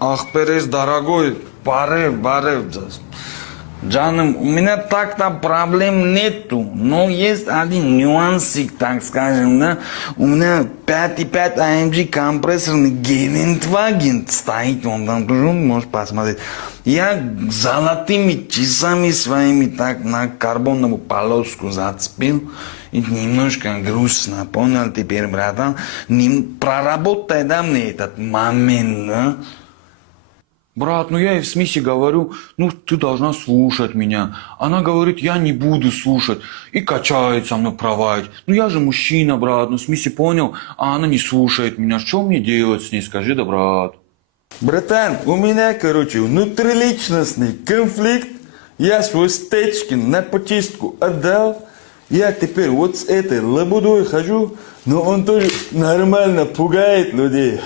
Ахперес, дорогой, барев. Джаным, у меня так-то проблем нету, но есть один нюансик, так скажем, да. У меня 5.5 AMG компрессорный Гелендваген стоит, он там тоже можешь посмотреть. Я золотыми часами своими так на карбоновую полоску зацепил. И немножко грустно, понял теперь, братан? Проработай да мне этот момент, да? Брат, ну я ей в смысле говорю, ну ты должна слушать меня. Она говорит, я не буду слушать. И качает со мной проводит. Ну я же мужчина, брат, ну в смысле понял, а она не слушает меня. Что мне делать с ней, скажи, да, брат. Братан, у меня, короче, внутриличностный конфликт. Я свой Стечкин на почистку отдал. Я теперь вот с этой лабудой хожу, но он тоже нормально пугает людей.